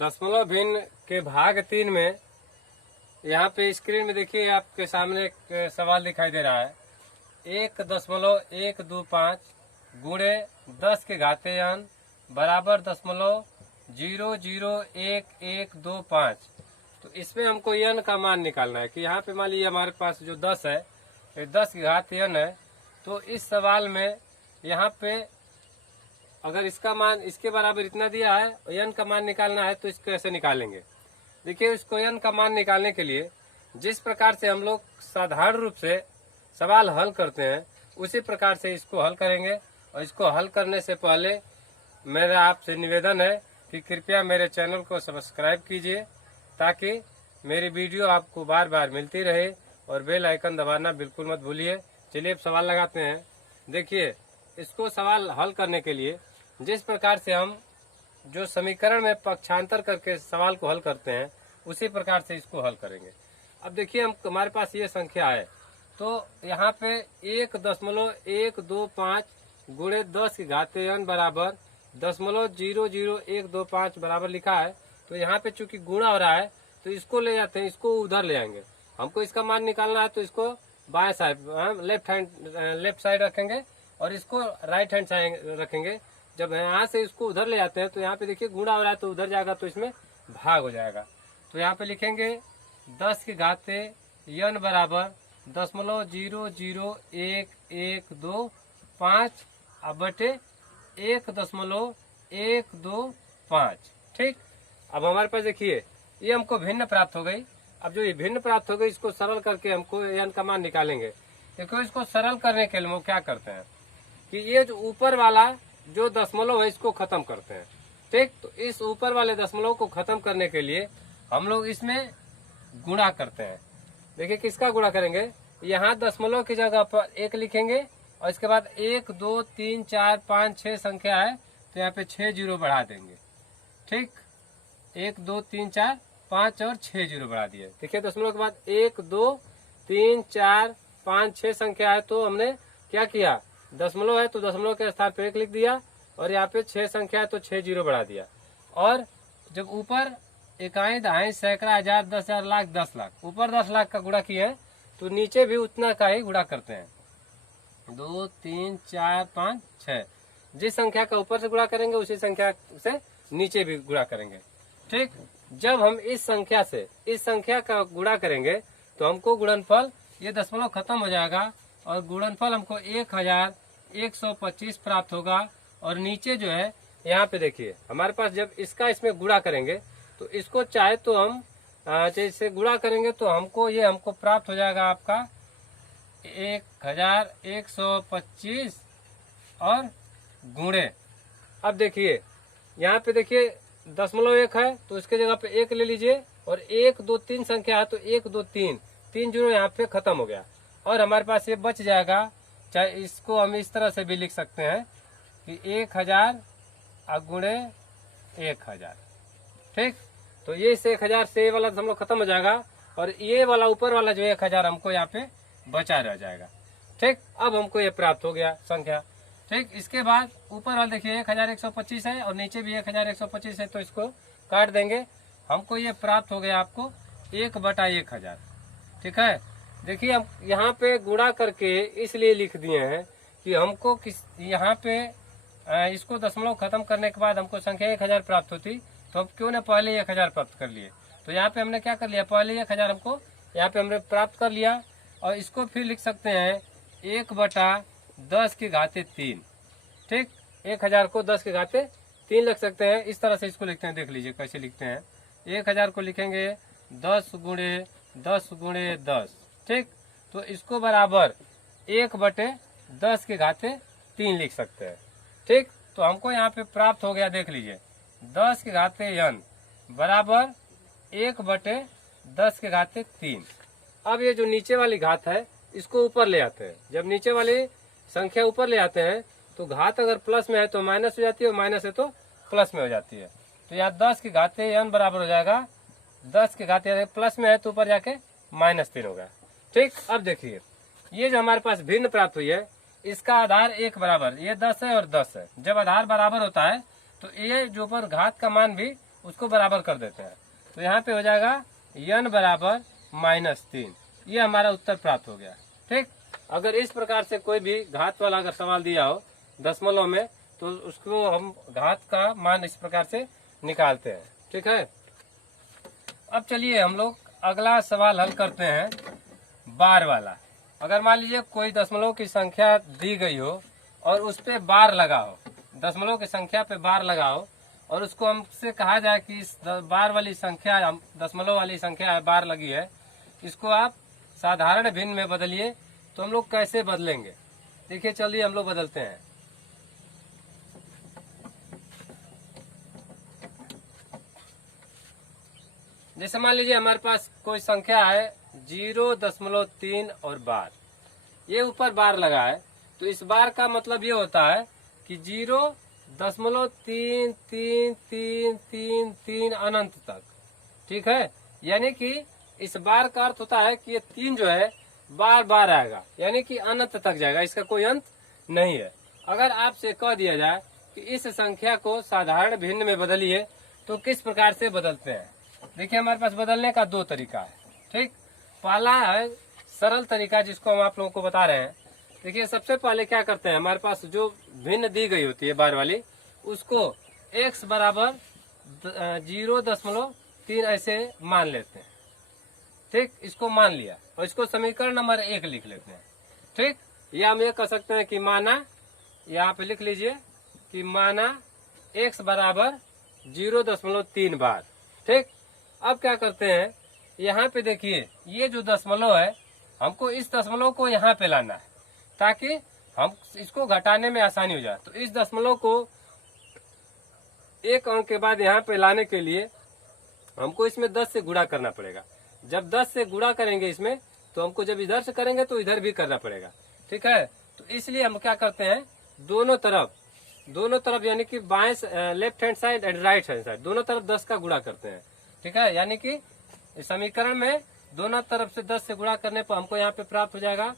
दशमलव भिन्न के भाग 3 में यहाँ पे स्क्रीन में देखिए आपके सामने एक सवाल दिखाई दे रहा है। 1.125 गुणे 10 के घाते n बराबर 0.001125। तो इसमें हमको n का मान निकालना है कि यहाँ पे मान लीजिए हमारे पास जो 10 है, 10 की घात n है। तो इस सवाल में यहाँ पे अगर इसका मान इसके बराबर इतना दिया है और n का मान निकालना है, तो इसको कैसे निकालेंगे। देखिए, इसको n का मान निकालने के लिए जिस प्रकार से हम लोग साधारण रूप से सवाल हल करते हैं, उसी प्रकार से इसको हल करेंगे। और इसको हल करने से पहले मेरा आपसे निवेदन है कि कृपया मेरे चैनल को सब्सक्राइब कीजिए, ताकि मेरी वीडियो आपको बार बार मिलती रहे, और बेल आइकन दबाना बिल्कुल मत भूलिए। चलिए अब सवाल लगाते हैं। देखिए, इसको सवाल हल करने के लिए जिस प्रकार से हम जो समीकरण में पक्षांतर करके सवाल को हल करते हैं, उसी प्रकार से इसको हल करेंगे। अब देखिए, हमारे पास ये संख्या है, तो यहाँ पे 1.125 गुणे 10 की घाते n बराबर 0.00125 बराबर लिखा है। तो यहाँ पे चूंकि गुणा हो रहा है, तो इसको ले जाते हैं, इसको उधर ले आएंगे। हमको इसका मान निकालना है, तो इसको बाएं साइड लेफ्ट साइड रखेंगे और इसको राइट हैंड साइड रखेंगे। जब यहाँ से इसको उधर ले जाते हैं, तो यहाँ पे देखिए गुणा हो रहा है, तो उधर जाएगा, तो इसमें भाग हो जाएगा। तो यहाँ पे लिखेंगे 10 की घाते n बराबर 0.01125 बटे 1.125। ठीक, अब हमारे पास देखिए ये हमको भिन्न प्राप्त हो गई। अब जो ये भिन्न प्राप्त हो गई, इसको सरल करके हमको n का मान निकालेंगे। देखो, इसको सरल करने के लिए हम क्या करते हैं कि ये जो ऊपर वाला जो दशमलव है, इसको खत्म करते हैं। ठीक, तो इस ऊपर वाले दशमलव को खत्म करने के लिए हम लोग इसमें गुणा करते हैं। देखिए, किसका गुणा करेंगे, यहाँ दशमलव की जगह पर 1 लिखेंगे, और इसके बाद 1 2 3 4 5 6 संख्या है, तो यहाँ पे 6 जीरो बढ़ा देंगे। ठीक, 1 2 3 4 5 और 6 जीरो बढ़ा दिए। देखिए, दशमलव के बाद 1 2 3 4 5 6 संख्या है, तो हमने क्या किया, दशमलव है तो दशमलव के स्थान पे 1 लिख दिया, और यहाँ पे 6 संख्या है तो 6 जीरो बढ़ा दिया। और जब ऊपर इकाई दहाई सैकड़ा हजार 10,000 लाख 10 लाख, ऊपर 10 लाख का गुणा किया है, तो नीचे भी उतना का ही गुणा करते हैं। 2 3 4 5 6, जिस संख्या का ऊपर से गुणा करेंगे, उसी संख्या से नीचे भी गुणा करेंगे। ठीक, जब हम इस संख्या से इस संख्या का गुणा करेंगे, तो हमको गुणनफल, ये दशमलव खत्म हो जाएगा, और गुणनफल हमको 1125 प्राप्त होगा। और नीचे जो है, यहाँ पे देखिए हमारे पास जब इसका इसमें गुणा करेंगे, तो इसको चाहे तो हम जैसे गुणा करेंगे, तो हमको प्राप्त हो जाएगा आपका 1125 और गुणे। अब देखिए, यहाँ पे देखिए दशमलव 1 है, तो इसके जगह पे 1 ले लीजिए, और 1 2 3 संख्या है, तो 1 2 3 जीरो यहाँ पे खत्म हो गया, और हमारे पास ये बच जाएगा। चाहे इसको हम इस तरह से भी लिख सकते हैं कि 1000 गुणे 1000। ठीक, तो ये इस 1000 से ये वाला दशमलव खत्म हो जाएगा, और ये वाला ऊपर वाला जो 1000 हमको यहाँ पे बचा रह जाएगा। ठीक, अब हमको ये प्राप्त हो गया संख्या। ठीक, इसके बाद ऊपर वाला देखिए 1125 है, और नीचे भी 1125 है, तो इसको काट देंगे। हमको ये प्राप्त हो गया आपको 1/1000। ठीक है, देखिए हम यहाँ पे गुणा करके इसलिए लिख दिए हैं कि हमको यहाँ पे इसको दशमलव खत्म करने के बाद हमको संख्या 1000 प्राप्त होती, तो हम क्यों न पहले 1000 प्राप्त कर लिए। तो यहाँ पे हमने क्या कर लिया, पहले 1000 हमको यहाँ पे हमने प्राप्त कर लिया, और इसको फिर लिख सकते हैं 1/10 की घाते 3। ठीक, 1000 को 10 की घाते 3 लिख सकते हैं। इस तरह से इसको लिखते हैं, देख लीजिए कैसे लिखते हैं। 1000 को लिखेंगे 10 गुणे 10 गुणे 10। ठीक, तो इसको बराबर 1/10 की घाते 3 लिख सकते हैं। ठीक, तो हमको यहाँ पे प्राप्त हो गया, देख लीजिए 10 की घाते n बराबर 1/10 की घाते 3। अब ये जो नीचे वाली घात है, इसको ऊपर ले आते हैं। जब नीचे वाली संख्या ऊपर ले आते हैं, तो घात अगर प्लस में है तो माइनस हो जाती है, और माइनस है तो प्लस में हो जाती है। तो यहाँ 10 की घाते n बराबर हो जाएगा 10 की घाते प्लस में है, तो ऊपर जाके -3 होगा। ठीक, अब देखिए ये जो हमारे पास भिन्न प्राप्त हुई है, इसका आधार 1 बराबर, ये 10 है और 10 है। जब आधार बराबर होता है, तो ये जो ऊपर घात का मान भी उसको बराबर कर देते हैं। तो यहाँ पे हो जाएगा n बराबर -3। ये हमारा उत्तर प्राप्त हो गया। ठीक, अगर इस प्रकार से कोई भी घात वाला अगर सवाल दिया हो दशमलव में, तो उसको हम घात का मान इस प्रकार से निकालते हैं। ठीक है, अब चलिए हम लोग अगला सवाल हल करते हैं, बार वाला। अगर मान लीजिए कोई दशमलव की संख्या दी गई हो और उस पे बार लगा हो, दशमलव की संख्या पे बार लगा हो, और उसको हमसे कहा जाए कि इस बार वाली संख्या, दशमलव वाली संख्या है, बार लगी है, इसको आप साधारण भिन्न में बदलिए। तो हम लोग कैसे बदलेंगे, देखिए चलिए हम लोग बदलते हैं। जैसे मान लीजिए हमारे पास कोई संख्या है 0.3 और बार, ये ऊपर बार लगा है, तो इस बार का मतलब ये होता है कि 0.33333 अनंत तक। ठीक है, यानी कि इस बार का अर्थ होता है कि ये 3 जो है बार बार आएगा, यानी कि अनंत तक जाएगा, इसका कोई अंत नहीं है। अगर आपसे कह दिया जाए कि इस संख्या को साधारण भिन्न में बदलिए, तो किस प्रकार से बदलते हैं? देखिए हमारे पास बदलने का 2 तरीका है। ठीक, पहला है सरल तरीका, जिसको हम आप लोगों को बता रहे हैं। देखिए सबसे पहले क्या करते हैं, हमारे पास जो भिन्न दी गई होती है बार वाली, उसको x बराबर 0.3 ऐसे मान लेते हैं। ठीक, इसको मान लिया और इसको समीकरण नंबर 1 लिख लेते हैं। ठीक, या हम ये कह सकते हैं कि माना, यहाँ पे लिख लीजिए कि माना x बराबर 0.3 बार। ठीक, अब क्या करते हैं, यहाँ पे देखिए ये जो दशमलव है, हमको इस दशमलव को यहाँ पे लाना है ताकि हम इसको घटाने में आसानी हो जाए। तो इस दशमलव को एक अंक के बाद यहाँ पे लाने के लिए हमको इसमें 10 से गुणा करना पड़ेगा। जब 10 से गुणा करेंगे इसमें, तो हमको जब इधर से करेंगे तो इधर भी करना पड़ेगा। ठीक है, तो इसलिए हम क्या करते हैं, दोनों तरफ यानी कि बाएं left hand side and right hand side, दोनों तरफ 10 का गुणा करते हैं। ठीक है, यानी कि इस समीकरण में दोनों तरफ से 10 से गुणा करने पर हमको यहाँ पे प्राप्त हो जाएगा,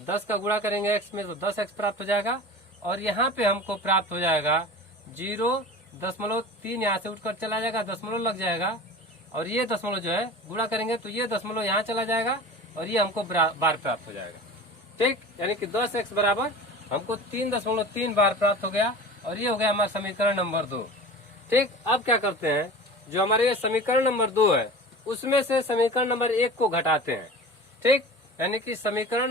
10 का गुणा करेंगे x में तो 10x प्राप्त हो जाएगा, और यहाँ पे हमको प्राप्त हो जाएगा 0.3, यहाँ से उठकर चला जाएगा, दशमलव लग जाएगा, और ये दशमलव जो है गुणा करेंगे तो ये दशमलव यहाँ चला जाएगा और ये हमको बार प्राप्त हो जाएगा। ठीक, यानी कि 10x बराबर हमको 3.3 बार प्राप्त हो गया, और ये हो गया हमारा समीकरण नंबर 2। ठीक, अब क्या करते हैं, जो हमारे ये समीकरण नंबर 2 है, उसमें से समीकरण नंबर 1 को घटाते हैं। ठीक, यानी कि समीकरण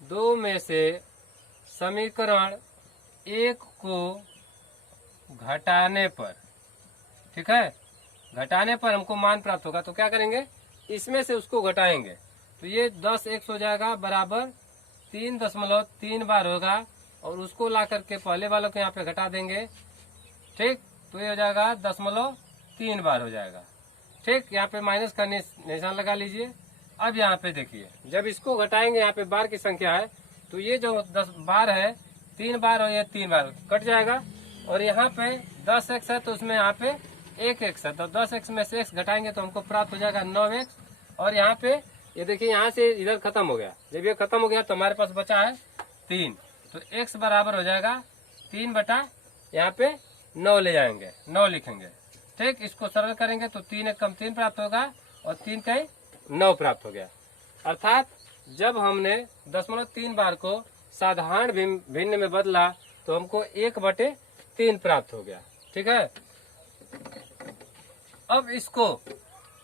2 में से समीकरण 1 को घटाने पर, ठीक है, घटाने पर हमको मान प्राप्त होगा। तो क्या करेंगे, इसमें से उसको घटाएंगे, तो ये 10x हो जाएगा बराबर 3.3 बार होगा, और उसको ला करके पहले वालों को यहाँ पे घटा देंगे। ठीक, तो ये हो जाएगा 0.3 बार हो जाएगा। ठीक, यहाँ पे माइनस का निशान लगा लीजिए। अब यहाँ पे देखिए, जब इसको घटाएंगे, यहाँ पे बार की संख्या है, तो ये जो 10 बार है 3 बार और ये 3 बार कट जाएगा, और यहाँ पे 10x है तो उसमें यहाँ पे 1x है, तो 10x में से x घटाएंगे तो हमको प्राप्त हो जाएगा 9x, और यहाँ पे ये देखिए यहाँ से इधर खत्म हो गया। जब ये खत्म हो गया तो हमारे पास बचा है 3, तो x बराबर हो जाएगा 3 बटा यहाँ पे 9 ले जाएंगे, 9 लिखेंगे। ठीक, इसको सरल करेंगे तो 3 एक कम 3 प्राप्त होगा, और 3 का 9 प्राप्त हो गया। अर्थात जब हमने 0.3 बार को साधारण भिन्न में बदला तो हमको 1/3 प्राप्त हो गया। ठीक है, अब इसको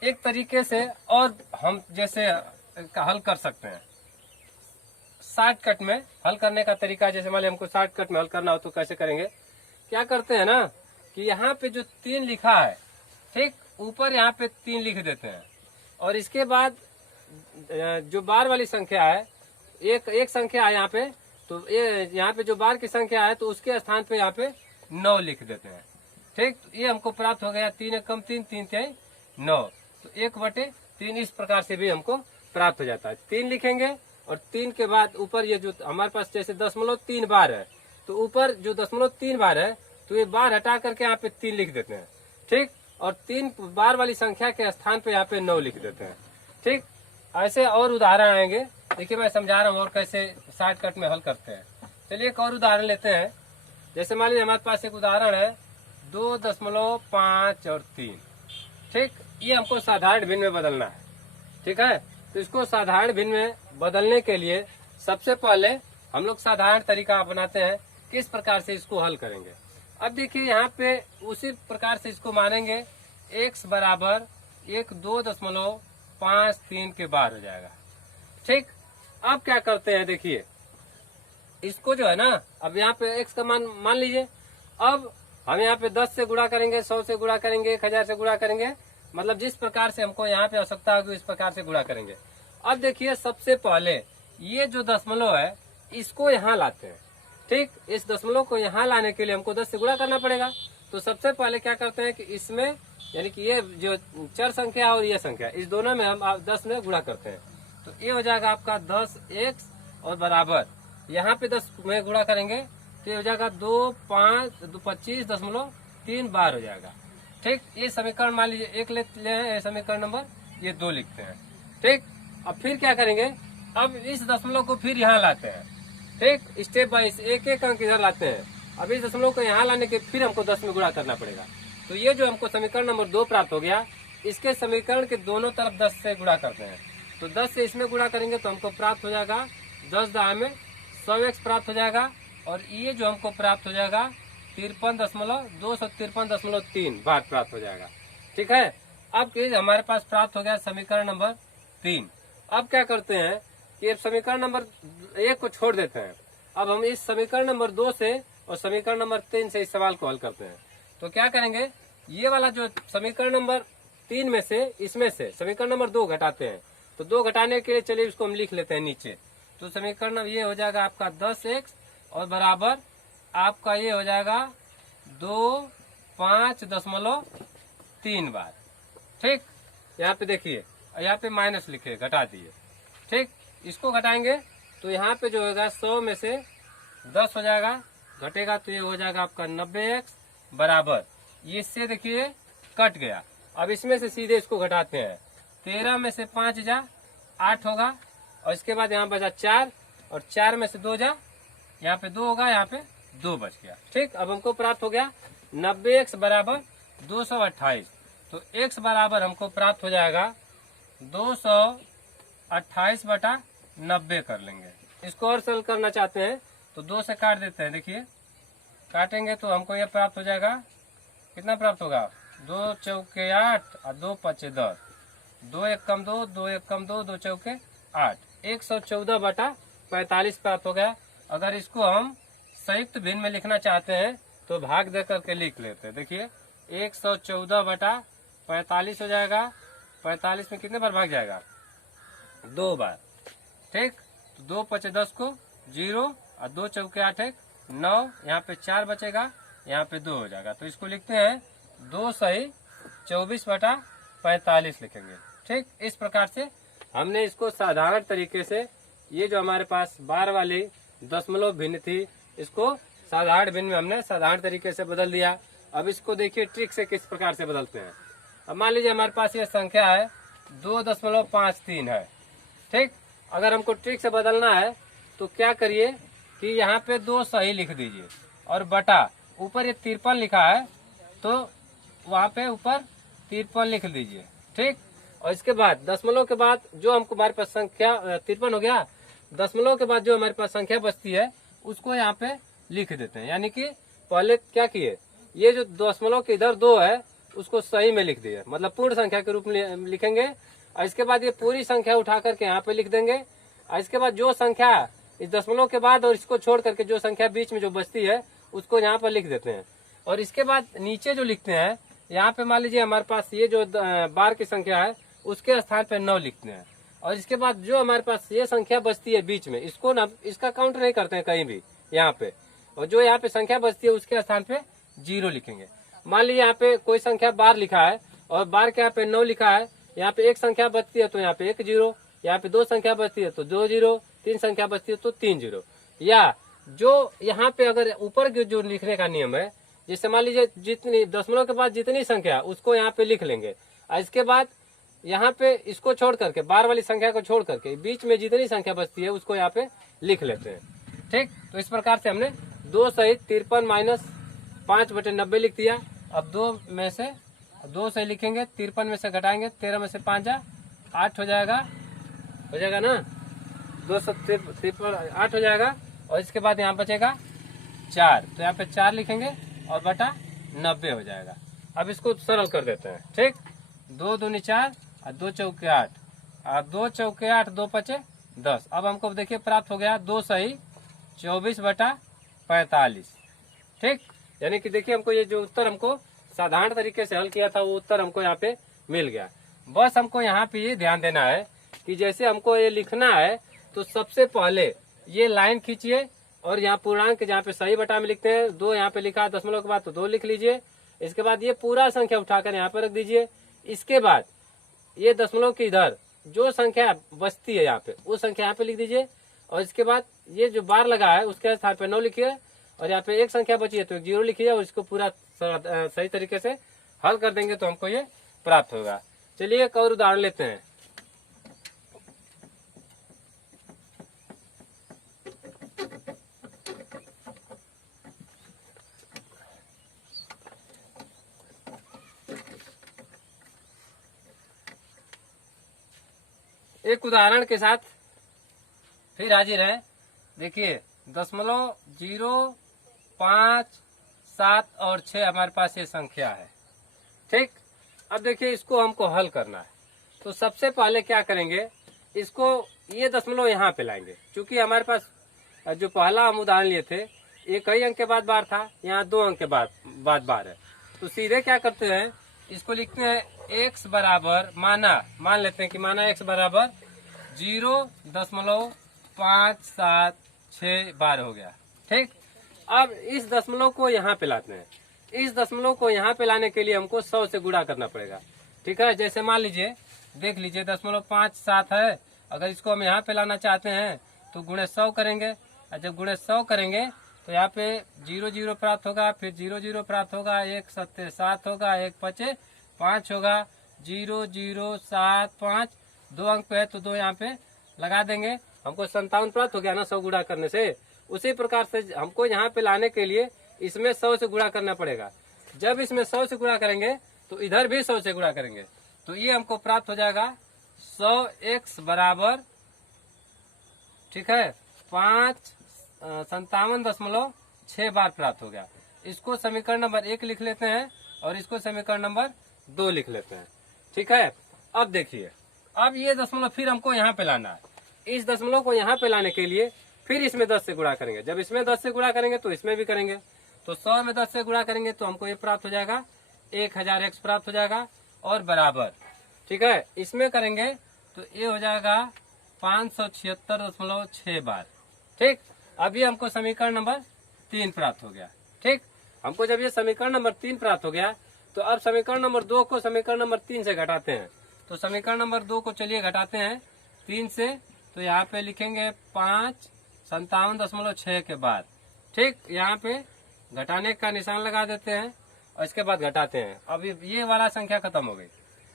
एक तरीके से और हम जैसे हल कर सकते हैं, शॉर्टकट में हल करने का तरीका। जैसे मान लीजिए हमको शॉर्टकट में हल करना हो तो कैसे करेंगे, क्या करते हैं ना कि यहाँ पे जो 3 लिखा है, ठीक, ऊपर यहाँ पे 3 लिख देते हैं, और इसके बाद जो बार वाली संख्या है, एक संख्या है यहाँ पे, तो ये यहाँ पे जो बार की संख्या है तो उसके स्थान पे यहाँ पे 9 लिख देते हैं। ठीक, तो ये हमको प्राप्त हो गया 3 एक कम 3, 3 के 9, तो 1/3 इस प्रकार से भी हमको प्राप्त हो जाता है। 3 लिखेंगे और 3 के बाद ऊपर ये जो हमारे पास जैसे 0.3 बार है, तो ऊपर जो 0.3 बार है तो ये बार हटा करके यहाँ पे 3 लिख देते हैं। ठीक, और 3 बार वाली संख्या के स्थान पे यहाँ पे 9 लिख देते हैं। ठीक, ऐसे और उदाहरण आएंगे। देखिए मैं समझा रहा हूँ और कैसे शॉर्टकट में हल करते हैं। चलिए एक और उदाहरण लेते हैं। जैसे मान लीजिए हमारे पास एक उदाहरण है 2.5 और 3। ठीक, ये हमको साधारण भिन्न में बदलना है। ठीक है, तो इसको साधारण भिन्न में बदलने के लिए सबसे पहले हम लोग साधारण तरीका अपनाते हैं। किस प्रकार से इसको हल करेंगे, अब देखिए यहाँ पे उसी प्रकार से इसको मानेंगे। x बराबर 2.53 के बार हो जाएगा। ठीक, अब क्या करते हैं, देखिए इसको जो है ना, अब यहाँ पे x का मान मान लीजिए। अब हम यहाँ पे 10 से गुणा करेंगे, 100 से गुणा करेंगे, 1000 से गुणा करेंगे, मतलब जिस प्रकार से हमको यहाँ पे आवश्यकता होगी इस प्रकार से गुणा करेंगे। अब देखिए सबसे पहले ये जो दशमलव है इसको यहाँ लाते हैं। ठीक, इस दशमलव को यहाँ लाने के लिए हमको 10 से गुणा करना पड़ेगा। तो सबसे पहले क्या करते हैं कि इसमें यानी कि ये जो चर संख्या और ये संख्या, इस दोनों में हम 10 में गुणा करते हैं। तो ये हो जाएगा आपका 10x और बराबर यहाँ पे 10 में गुणा करेंगे तो ये हो जाएगा 25.3 बार हो जाएगा। ठीक, ये समीकरण मान लीजिए 1 लेते हैं, समीकरण नंबर ये 2 लिखते हैं। ठीक, अब फिर क्या करेंगे, अब इस दशमलव को फिर यहाँ लाते हैं। ठीक, स्टेप बाय एक एक अंक इधर लाते हैं। अब इस दशमलव को यहाँ लाने के फिर हमको 10 में गुणा करना पड़ेगा। तो ये जो हमको समीकरण नंबर 2 प्राप्त हो गया, इसके समीकरण के दोनों तरफ 10 से गुणा करते हैं। तो 10 से इसमें गुणा करेंगे तो हमको प्राप्त हो जाएगा 10 दाएं में 100x प्राप्त हो जाएगा। और ये जो हमको प्राप्त हो जाएगा 253.3 बार प्राप्त हो जाएगा। ठीक है, अब हमारे पास प्राप्त हो गया समीकरण नंबर 3। अब क्या करते हैं कि समीकरण नंबर 1 को छोड़ देते हैं। अब हम इस समीकरण नंबर 2 से और समीकरण नंबर 3 से इस सवाल को हल करते हैं। तो क्या करेंगे, ये वाला जो समीकरण नंबर 3 में से इसमें से समीकरण नंबर 2 घटाते हैं। तो 2 घटाने के लिए चलिए इसको हम लिख लेते हैं नीचे। तो समीकरण ये हो जाएगा आपका 10x और बराबर आपका ये हो जाएगा 25.3 बार। ठीक, यहाँ पे देखिए, यहाँ पे माइनस लिखे, घटा दिए। ठीक, इसको घटाएंगे तो यहाँ पे जो होगा 100 में से 10 हो जाएगा, घटेगा तो ये हो जाएगा आपका 90x बराबर, इससे देखिए कट गया। अब इसमें से सीधे इसको घटाते हैं। 13 में से 5 जा 8 होगा, और इसके बाद यहाँ बचा 4, और 4 में से 2 जा, यहाँ पे 2 होगा, यहाँ पे 2 बच गया। ठीक, अब हमको प्राप्त हो गया 90x बराबर 228। तो x बराबर हमको प्राप्त हो जाएगा 228/90 कर लेंगे। इसको और सरल करना चाहते हैं तो 2 से काट देते हैं। देखिए काटेंगे तो हमको यह प्राप्त हो जाएगा, कितना प्राप्त होगा, 2 चौके 8 और 2 पचे 10, 2 एक कम 2, 2 एक कम 2, 2 चौके 8, 114/45 प्राप्त हो गया। अगर इसको हम संयुक्त भिन्न में लिखना चाहते हैं तो भाग दे करके लिख लेते हैं। देखिए 114/45 हो जाएगा। 45 में कितने बार भाग जाएगा, 2 बार। ठीक, तो 2 पचे 10 को 0 और 2 चौके 8 1 9, यहाँ पे 4 बचेगा, यहाँ पे 2 हो जाएगा। तो इसको लिखते हैं 2 सही 24/45 लिखेंगे। ठीक, इस प्रकार से हमने इसको साधारण तरीके से, ये जो हमारे पास बार वाली दशमलव भिन्न थी, इसको साधारण भिन्न में हमने साधारण तरीके से बदल दिया। अब इसको देखिए ट्रिक से किस प्रकार से बदलते हैं। अब मान लीजिए हमारे पास ये संख्या है 2.53 है। ठीक, अगर हमको ट्रिक से बदलना है तो क्या करिए कि यहाँ पे 2 सही लिख दीजिए, और बटा ऊपर ये 53 लिखा है तो वहाँ पे ऊपर 53 लिख दीजिए। ठीक, और इसके बाद दशमलव के बाद जो हमको हमारे पास संख्या 53 हो गया, दशमलव के बाद जो हमारे पास संख्या बचती है उसको यहाँ पे लिख देते हैं। यानी कि पहले क्या किए, ये जो दशमलव के इधर 2 है उसको सही में लिख दिए, मतलब पूर्ण संख्या के रूप में लिखेंगे। और इसके बाद ये पूरी संख्या उठा करके यहाँ पे लिख देंगे। और इसके बाद जो संख्या इस दशमलव के बाद और इसको छोड़ करके जो संख्या बीच में जो बचती है उसको यहाँ पर लिख देते हैं। और इसके बाद नीचे जो लिखते हैं, यहाँ पे मान लीजिए हमारे पास ये जो बार की संख्या है उसके स्थान पे 9 लिखते हैं। और इसके बाद जो हमारे पास ये संख्या बचती है बीच में, इसको ना इसका काउंट नहीं करते हैं कहीं भी यहाँ पे, और जो यहाँ पे संख्या बचती है उसके स्थान पे 0 लिखेंगे। मान लीजिए यहाँ पे कोई संख्या बार लिखा है और बार के यहाँ पे 9 लिखा है, यहाँ पे एक संख्या बचती है तो यहाँ पे 1 0, यहाँ पे 2 संख्या बचती है तो 2 0, 3 संख्या बचती है तो 3 0। या जो यहाँ पे अगर ऊपर जो लिखने का नियम है, जैसे मान लीजिए जितनी दशमलव के बाद जितनी संख्या उसको यहाँ पे लिख लेंगे, और इसके बाद यहाँ पे इसको छोड़ करके, बार वाली संख्या को छोड़ करके बीच में जितनी संख्या बचती है उसको यहाँ पे लिख लेते हैं। ठीक, तो इस प्रकार से हमने 2 सहित 53 माइनस 5/90 लिख दिया। अब 2 से लिखेंगे, 53 में से घटाएंगे, 13 में से 5 जा 8 हो जाएगा ना, 253 8 हो जाएगा। और इसके बाद यहाँ बचेगा 4, तो यहाँ पे 4 लिखेंगे और बटा 90 हो जाएगा। अब इसको सरल कर देते हैं। ठीक, 2 दूनी 4 और 2 चौके 8 और 2 चौके 8, 2 पचे 10। अब हमको देखिए प्राप्त हो गया 2 सही 24/45। ठीक, यानी कि देखिए हमको ये जो उत्तर हमको साधारण तरीके से हल किया था वो उत्तर हमको यहाँ पे मिल गया। बस हमको यहाँ पे ये ध्यान देना है कि जैसे हमको ये लिखना है तो सबसे पहले ये लाइन खींचिए और यहाँ पूर्णांक जहाँ पे सही बटा में लिखते हैं 2 यहाँ पे लिखा है दशमलव के बाद तो 2 लिख लीजिए। इसके बाद ये पूरा संख्या उठाकर यहाँ पे रख दीजिए। इसके बाद ये दशमलव के इधर जो संख्या बचती है यहाँ पे वो संख्या यहाँ पे लिख दीजिए। और इसके बाद ये जो बार लगा है उसके स्थान पे 9 लिखिए और यहाँ पे एक संख्या बची है तो 0 लिखिए और इसको पूरा सही तरीके से हल कर देंगे तो हमको ये प्राप्त होगा। चलिए एक और उदाहरण लेते हैं। एक उदाहरण के साथ फिर हाजिर है। देखिए 0.05, 7 और 6 हमारे पास ये संख्या है। ठीक, अब देखिए इसको हमको हल करना है तो सबसे पहले क्या करेंगे, इसको ये दशमलव यहाँ पे लाएंगे। क्योंकि हमारे पास जो पहला हम उदाहरण लिए थे एक ही अंक के बाद बार था, यहाँ 2 अंक के बाद बार है, तो सीधे क्या करते हैं इसको लिखते हैं x बराबर मान लेते हैं कि x बराबर 0.576 बार हो गया। ठीक, अब इस दशमलव को यहाँ पे लाते हैं। इस दशमलव को यहाँ पे लाने के लिए हमको 100 से गुणा करना पड़ेगा। ठीक है, जैसे मान लीजिए देख लीजिए 0.57 है, अगर इसको हम यहाँ पे लाना चाहते हैं तो गुणे 100 करेंगे और जब गुणे 100 करेंगे तो यहाँ पे 0 प्राप्त होगा, फिर 0 प्राप्त होगा, 1 7 7 होगा, 1 5 5 होगा, 0 0 7 5, 2 अंक पे है तो 2 यहाँ पे लगा देंगे, हमको 57 प्राप्त हो गया ना 100 गुणा करने से। उसी प्रकार से हमको यहाँ पे लाने के लिए इसमें 100 से गुणा करना पड़ेगा। जब इसमें 100 से गुणा करेंगे तो इधर भी 100 से गुणा करेंगे तो ये हमको प्राप्त हो जाएगा 100x बराबर, ठीक है, 57.6 बार प्राप्त हो गया। इसको समीकरण नंबर 1 लिख लेते हैं और इसको समीकरण नंबर 2 लिख लेते हैं। ठीक है, अब देखिए अब ये दशमलव फिर हमको यहाँ पे लाना है। इस दशमलव को यहाँ पे लाने के लिए फिर इसमें 10 से गुणा करेंगे। जब इसमें 10 से गुणा करेंगे तो इसमें भी करेंगे, तो 100 में 10 से गुणा करेंगे तो हमको ये प्राप्त हो जाएगा 1000x प्राप्त हो जाएगा और बराबर, ठीक है, इसमें करेंगे तो ये हो जाएगा 576.6 बार। ठीक, अभी हमको समीकरण नंबर 3 प्राप्त हो गया। ठीक, हमको जब ये समीकरण नंबर 3 प्राप्त हो गया तो अब समीकरण नंबर 2 को समीकरण नंबर 3 से घटाते हैं। तो समीकरण नंबर 2 को चलिए घटाते हैं 3 से, तो यहाँ पे लिखेंगे 557.6 के बाद। ठीक, यहाँ पे घटाने का निशान लगा देते हैं और इसके बाद घटाते हैं। अब ये वाला संख्या खत्म हो गई।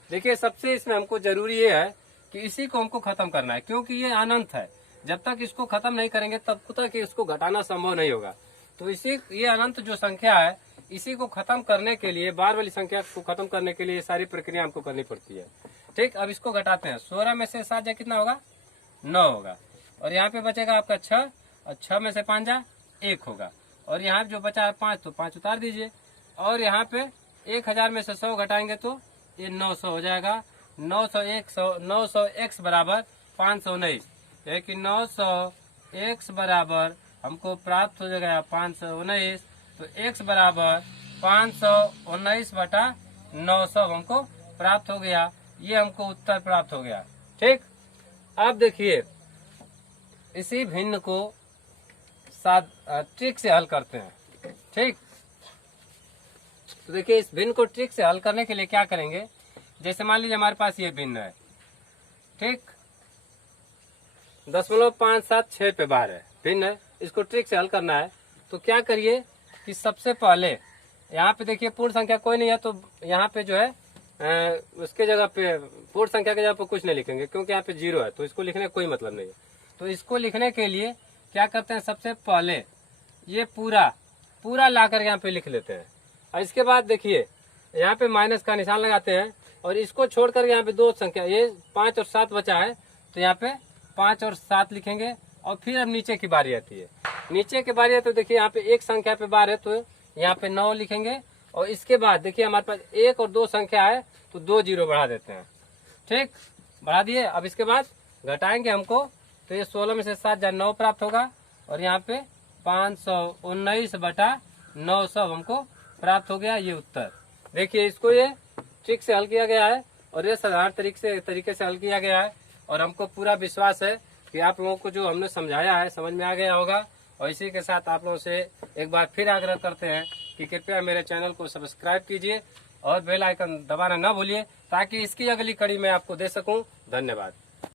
देखिए सबसे इसमें हमको जरूरी ये है कि इसी को हमको खत्म करना है, क्योंकि ये अनंत है। जब तक इसको खत्म नहीं करेंगे तब तक इसको घटाना संभव नहीं होगा। तो ये अनंत जो संख्या है इसी को खत्म करने के लिए, बार वाली संख्या को खत्म करने के लिए सारी प्रक्रिया हमको करनी पड़ती है। ठीक, अब इसको घटाते हैं। 16 में से 7 जा कितना होगा, 9 होगा, और यहाँ पे बचेगा आपका 6, और 6 में से 5 जा 1 होगा, और यहाँ जो बचा है 5 तो 5 उतार दीजिए, और यहाँ पे 1000 में से 100 घटाएंगे तो ये 900 हो जाएगा। 900x बराबर 519, है कि 900x बराबर हमको प्राप्त हो जाएगा 519, तो x बराबर 519/900 हमको प्राप्त हो गया। ये हमको उत्तर प्राप्त हो गया। ठीक, अब देखिए इसी भिन्न को ट्रिक से हल करते हैं। ठीक, तो देखिए इस भिन्न को ट्रिक से हल करने के लिए क्या करेंगे, जैसे मान लीजिए हमारे पास ये भिन्न है, ठीक, 0.576 पे बार है, भिन्न है, इसको ट्रिक से हल करना है। तो क्या करिए कि सबसे पहले यहाँ पे देखिए पूर्ण संख्या कोई नहीं है तो यहाँ पे जो है उसके जगह पे पूर्ण संख्या के जगह पे कुछ नहीं लिखेंगे, क्योंकि यहाँ पे 0 है, तो इसको लिखने का कोई मतलब नहीं है। तो इसको लिखने के लिए क्या करते हैं, सबसे पहले ये पूरा ला कर यहाँ पे लिख लेते हैं। और इसके बाद देखिए यहाँ पे माइनस का निशान लगाते हैं, और इसको छोड़कर यहाँ पे 2 संख्या, ये 5 और 7 बचा है, तो यहाँ पे 5 और 7 लिखेंगे। और फिर अब नीचे की बारी आती है, नीचे की बारी है तो देखिए यहाँ पे एक संख्या पे बार है, तो यहाँ पे 9 लिखेंगे। और इसके बाद देखिए हमारे पास 1 और 2 संख्या है, तो 2 जीरो बढ़ा देते हैं। ठीक, बढ़ा दिए। अब इसके बाद घटाएंगे हमको, तो ये 16 में से 7 जाए 9 प्राप्त होगा, और यहाँ पे 519/900 हमको प्राप्त हो गया, ये उत्तर। देखिए इसको ये ट्रिक से हल किया गया है, और ये साधारण तरीके से हल किया गया है, और हमको पूरा विश्वास है कि आप लोगों को जो हमने समझाया है समझ में आ गया होगा। और इसी के साथ आप लोगों से एक बार फिर आग्रह करते हैं कि कृपया मेरे चैनल को सब्सक्राइब कीजिए और बेल आइकन दबाना न भूलिए, ताकि इसकी अगली कड़ी मैं आपको दे सकूं। धन्यवाद।